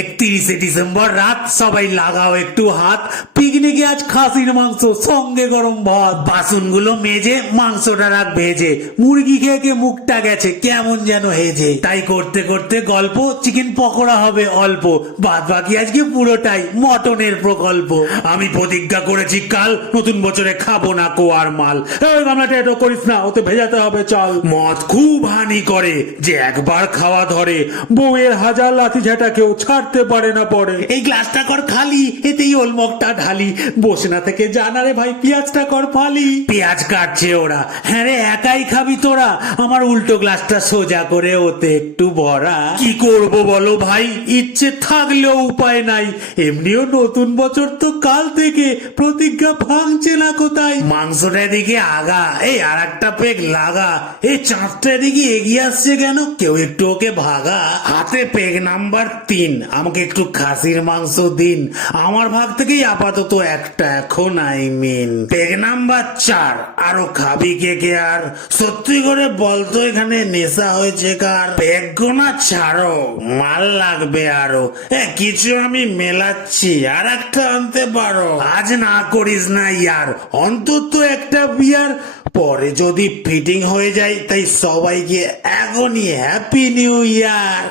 31শে December রাত, সবাই লাগাও একটু হাত। পিকনিকে আজ খাসির মাংস, সঙ্গে গরম ভাত। বাসনগুলো মেজে, মাংসটা রাখ ভেজে। মুরগি খেয়ে খেয়ে মুখটা গেছে কেমন যেন হেজে। তাই করতে করতে গল্প, চিকেন পকোড়া হবে অল্প, বাদ বাকি আজকে পুরোটাই মটনের প্রকল্প। আমি প্রতিজ্ঞা করেছি কাল, নতুন বছরে খাবো না কোয়ার মাল। গামলাটা এটো করিস না, ওতে ভেজাতে হবে চাল। মদ খুব হানি করে, যে একবার খাওয়া ধরে, বউয়ের হাজার লাথি ঝাঁটা কেউ ছাড়তে পারে না পরে। এই গ্লাসটা কর খালি, এতেই ওলমকটা ঢালি। বসে না থেকে জানা রে ভাই, পেঁয়াজটা কর ফালি। পেঁয়াজ কাটছে ওরা, হ্যাঁ রে একাই খাবি তোরা? আমার উল্টো গ্লাসটা সোজা করে ওতে একটু ভরা। কি করব বলো ভাই, ইচ্ছে থাকলেও উপায় নাই। এমনিও নতুন বছর তো কাল থেকে, প্রতিজ্ঞা ভাঙছে না কোথায়। মাংসটা দিকে আগা, এই আর একটা পেগ লাগা। এই চাঁদটা দিকে এগিয়ে আসছে কেন, কেউ একটু ওকে ভাগা। হাতে পেগ নাম্বার 3, আমাকে একটু খাসির মাংস দিন। আমার ভাগ থেকেই আপাতত একটা এখন আই মিন। পেগ নাম্বার 4, আরো খাবি কে কে? আর সত্যি করে বলতো এখানে নেশা হয়েছে কার? পেগ গোনা ছাড়ো, মাল লাগবে আরো। কিছু আমি মেলাচ্ছি, আর একটা আনতে পারো। আজ না করিস না ইয়ার, অন্তত একটা বিয়ার। পরে যদি ফিটিং হয়ে যায়, তাই সবাইকে এখনই হ্যাপি নিউ ইয়ার।